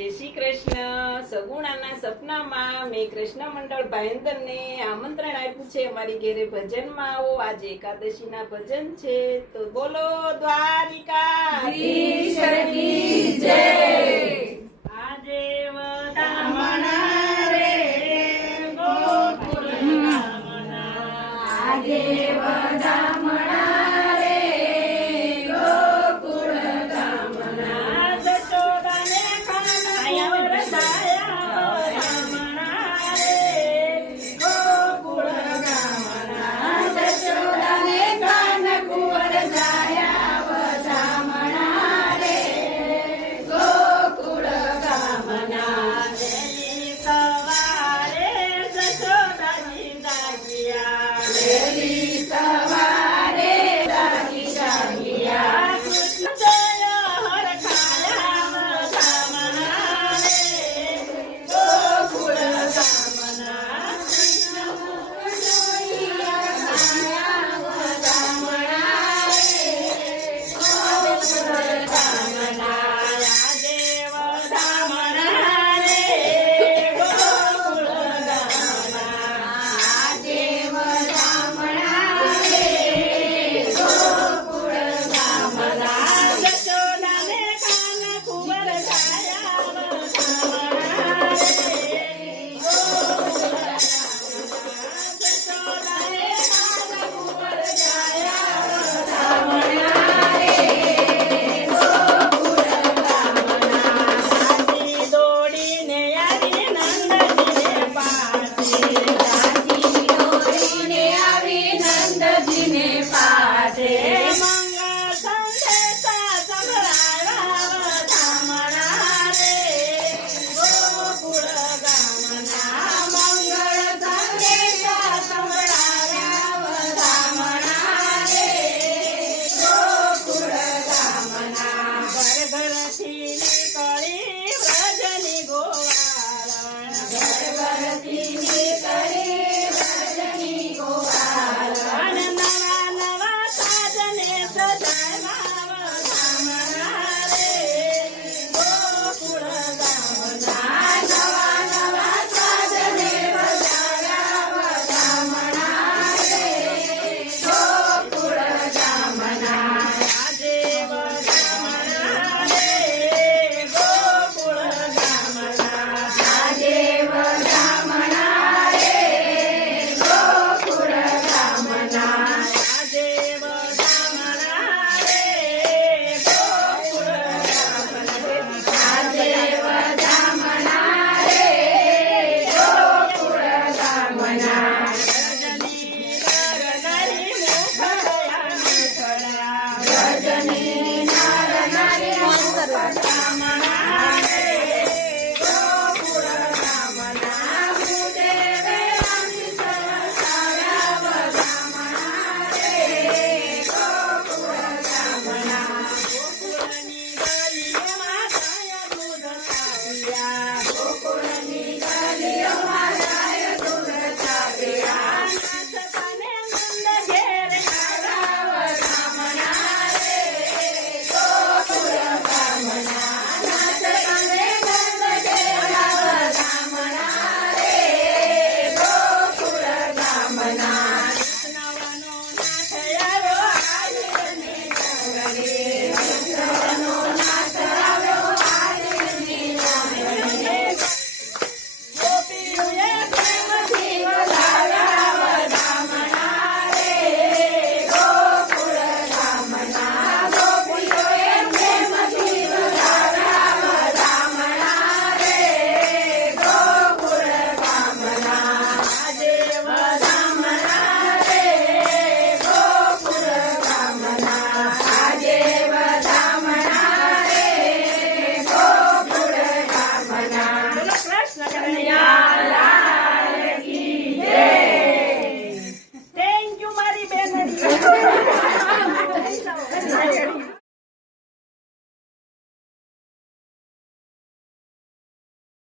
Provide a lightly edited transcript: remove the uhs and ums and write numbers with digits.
જય શ્રી કૃષ્ણ। સગુણાના સપનામાં મેં કૃષ્ણ મંડળ ભાઈંદરને આમંત્રણ આપ્યું છે અમારી ઘેરે ભજનમાં આવો। આજે એકાદશીના ભજન છે, તો બોલો દ્વારિકાધીશ કી જય। આજે વધામણા રે ગોકુળ ગામના, આજે વધામણા રે ગોકુળ ગામના, જશોદાને ખાયા વધામણા રે ગોકુળ ગામના, જશોદાને કાનકુંવર જાયા વધામણા રે ગોકુળ ગામના। વહેલી સવારે જશોદાજી જાગ્યા, વહેલી સવારે જાગ્યા, કૃષ્ણ જય હરખાયા વધામણા રે ગોકુળ ગામના, કૃષ્ણ જોયા વધામણા રે ગોકુળ ગામના। આજે વધામણા રે ગોકુળ ગામના, આજે વધામણા રે ગોકુળ ગામના, જશોદાને કાનકુંવર જાયા વધામણા રે ગોકુળ ગામના, જશોદાને કાનકુંવર જાયા વધામણા રે ગોકુળ ગામના। સાચી દોડીને આવી નંદજીને પાસે, સાચી દોડીને આવી નંદજીને પાસે, મંગળ સંદેશા સંભળાવ્યા વધામણા રે ગોકુળ ગામના, મંગળ સંદેશા સંભળાવ્યા વધામણા રે ગોકુળ ગામના। ઘર ઘરથી નીકળી વ્રજની ગોવાળણ, ઘર ઘરથી નીકળી વ્રજની ગોવાળણ, નવા નવા સાજને સજાવ્યા વધામણા રે ગોકુળ ગામના, નવા નવા સાજને સજાવ્યા વધામણા રે ગોકુળ ગામના। આજે વધામણા રે ગોકુળ ગામના, આજે વધામણા રે ગોકુળ ગામના, આજે વધામણા રે ગોકુળ ગામના, આજે વધામણા રે ગોકુળ ગામના। રજની નર નારી મુખડયા મુખડયા, રજની નર નારી મુખડયા